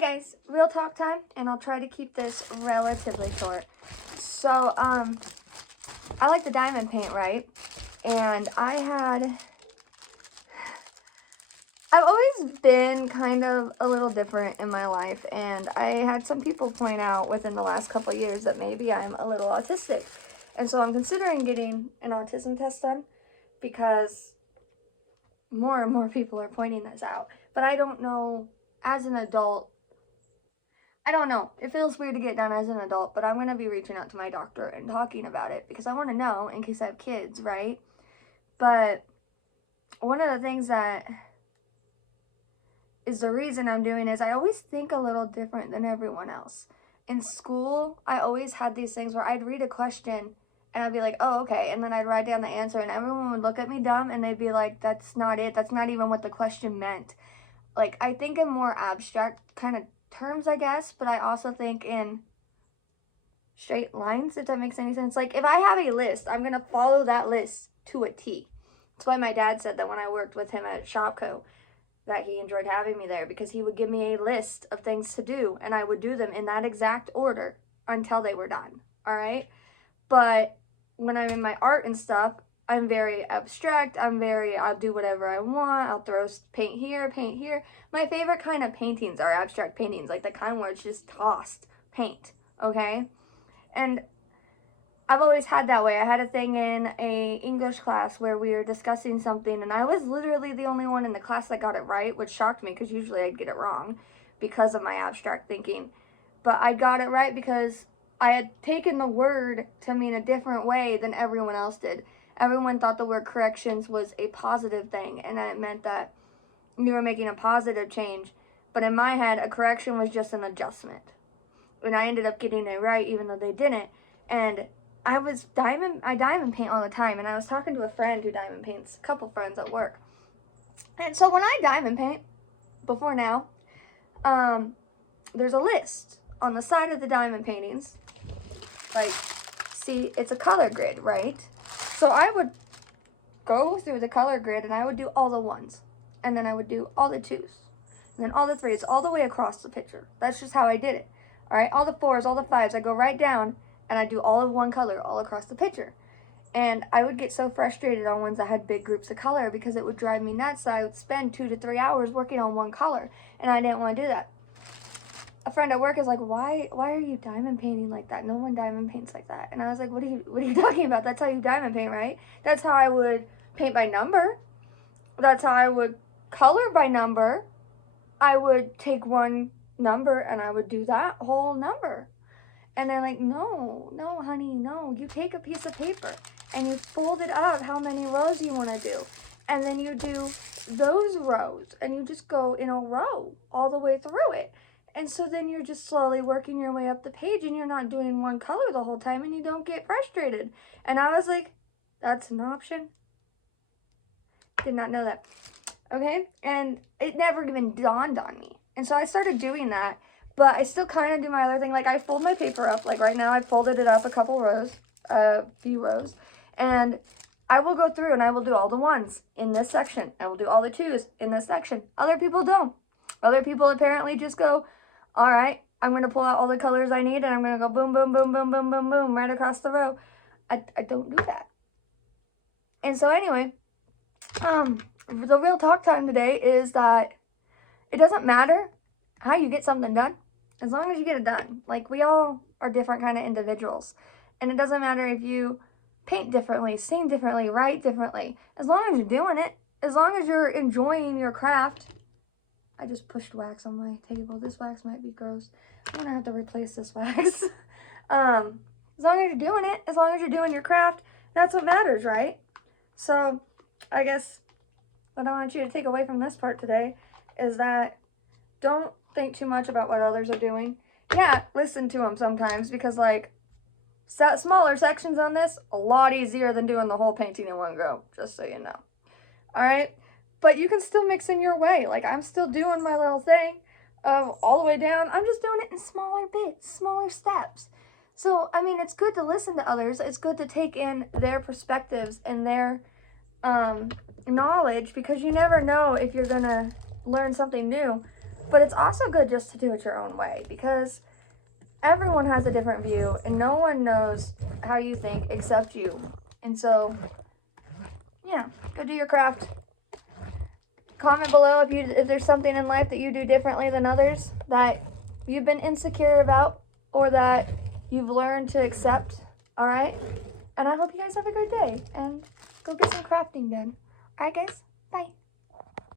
Hi guys, real talk time, and I'll try to keep this relatively short. So, I like the diamond paint, right? And I've always been kind of a little different in my life, and I had some people point out within the last couple of years that maybe I'm a little autistic. And so I'm considering getting an autism test done because more and more people are pointing this out. But I don't know, as an adult, I don't know. It feels weird to get done as an adult, but I'm going to be reaching out to my doctor and talking about it because I want to know in case I have kids, right? But one of the things that is the reason I'm doing is I always think a little different than everyone else. In school, I always had these things where I'd read a question and I'd be like, oh, okay. And then I'd write down the answer and everyone would look at me dumb and they'd be like, that's not it. That's not even what the question meant. Like, I think in more abstract kind of terms, I guess, but I also think in straight lines, if that makes any sense. Like, if I have a list, I'm going to follow that list to a T. That's why my dad said that when I worked with him at Shopco, that he enjoyed having me there, because he would give me a list of things to do, and I would do them in that exact order until they were done, all right? But when I'm in my art and stuff, I'm very abstract. I'll do whatever I want. I'll throw paint here, paint here. My favorite kind of paintings are abstract paintings, like the kind where it's just tossed paint, okay? And I've always had that way. I had a thing in a English class where we were discussing something, and I was literally the only one in the class that got it right, which shocked me because usually I'd get it wrong because of my abstract thinking. But I got it right because I had taken the word to mean a different way than everyone else did. Everyone thought the word corrections was a positive thing, and it meant that you were making a positive change. But in my head, a correction was just an adjustment. And I ended up getting it right even though they didn't. And I diamond paint all the time, and I was talking to a friend who diamond paints, a couple friends at work. And so when I diamond paint, before now, there's a list on the side of the diamond paintings. Like, see, it's a color grid, right? So I would go through the color grid, and I would do all the ones, and then I would do all the twos, and then all the threes, all the way across the picture. That's just how I did it. All right, all the fours, all the fives, I go right down, and I do all of one color all across the picture. And I would get so frustrated on ones that had big groups of color because it would drive me nuts. So I would spend 2 to 3 hours working on one color, and I didn't want to do that. A friend at work is like, why are you diamond painting like that? No one diamond paints like that. And I was like, what are you talking about? That's how you diamond paint, right? That's how I would paint by number. That's how I would color by number. I would take one number and I would do that whole number. And they're like, no, honey, no. You take a piece of paper and you fold it up how many rows you want to do. And then you do those rows and you just go in a row all the way through it. And so then you're just slowly working your way up the page and you're not doing one color the whole time and you don't get frustrated. And I was like, that's an option. Did not know that. Okay? And it never even dawned on me. And so I started doing that. But I still kind of do my other thing. Like, I fold my paper up. Like, right now, I folded it up a few rows. And I will go through and I will do all the ones in this section. I will do all the twos in this section. Other people don't. Other people apparently just go, all right, I'm going to pull out all the colors I need. And I'm going to go boom, boom, boom, boom, boom, boom, boom, right across the row. I don't do that. And so anyway, the real talk time today is that it doesn't matter how you get something done, as long as you get it done. Like, we all are different kind of individuals. And it doesn't matter if you paint differently, sing differently, write differently. As long as you're doing it, as long as you're enjoying your craft. I just pushed wax on my table. This wax might be gross. I'm going to have to replace this wax. As long as you're doing it, as long as you're doing your craft, that's what matters, right? So, I guess what I want you to take away from this part today is that don't think too much about what others are doing. Yeah, listen to them sometimes, because like smaller sections on this, a lot easier than doing the whole painting in one go, just so you know. All right, but you can still mix in your way. Like, I'm still doing my little thing all the way down. I'm just doing it in smaller bits, smaller steps. So, I mean, it's good to listen to others. It's good to take in their perspectives and their knowledge, because you never know if you're gonna learn something new But it's also good just to do it your own way, because everyone has a different view and no one knows how you think except you. And so, yeah, go do your craft. Comment below if there's something in life that you do differently than others that you've been insecure about or that you've learned to accept. All right? And I hope you guys have a great day and go get some crafting done. All right, guys? Bye.